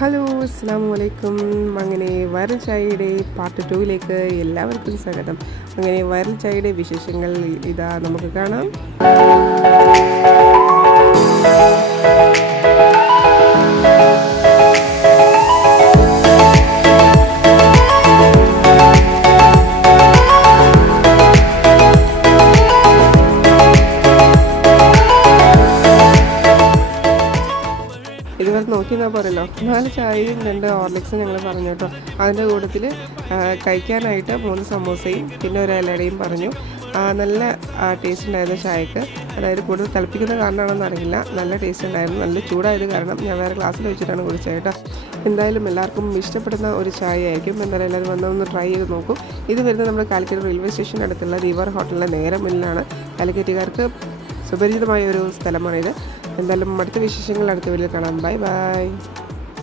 Hello അസ്സലാമു അലൈക്കും. അങ്ങനെ വൈറൽ ചായയുടെ പാർട്ട് 2ലേക്ക് എല്ലാവർക്കും സ്വാഗതം. അങ്ങനെ വൈറൽ ചായയുടെ വിശേഷങ്ങൾ ഇതാ നമുക്ക് കാണാം. ഇതുവരെ നോക്കിയെന്നാൽ പോരല്ലോ. 4 ചായയും 2 ഹോർലിക്സും ഞങ്ങൾ പറഞ്ഞു കേട്ടോ. അതിൻ്റെ കൂട്ടത്തിൽ കഴിക്കാനായിട്ട് 3 സമോസയും പിന്നെ ഒരു ഇലടയും പറഞ്ഞു. നല്ല ടേസ്റ്റ് ഉണ്ടായിരുന്നു ചായക്ക്. അതായത് കൂടുതൽ തിളപ്പിക്കുന്ന കാരണമാണെന്ന് അറിയില്ല, നല്ല ടേസ്റ്റ് ഉണ്ടായിരുന്നു. നല്ല ചൂടായത് കാരണം ഞാൻ വേറെ ഗ്ലാസ്സിൽ വെച്ചിട്ടാണ് കുടിച്ചത് കേട്ടോ. എന്തായാലും എല്ലാവർക്കും ഇഷ്ടപ്പെടുന്ന ഒരു ചായ ആയിരിക്കും. എന്തായാലും എല്ലാവരും വന്നൊന്ന് ട്രൈ ചെയ്ത് നോക്കും. ഇത് വരുന്നത് നമ്മുടെ കാലിക്കറ്റ് റെയിൽവേ സ്റ്റേഷൻ അടുത്തുള്ള റിവർ ഹോട്ടലിൻ്റെ നേരെ മുന്നിലാണ്. കാലിക്കറ്റുകാർക്ക് സുപരിചിതമായ ഒരു സ്ഥലമാണിത്. എന്തായാലും അടുത്ത വിശേഷങ്ങൾ അടുത്ത വീഡിയോയിൽ കാണാം. Bye bye.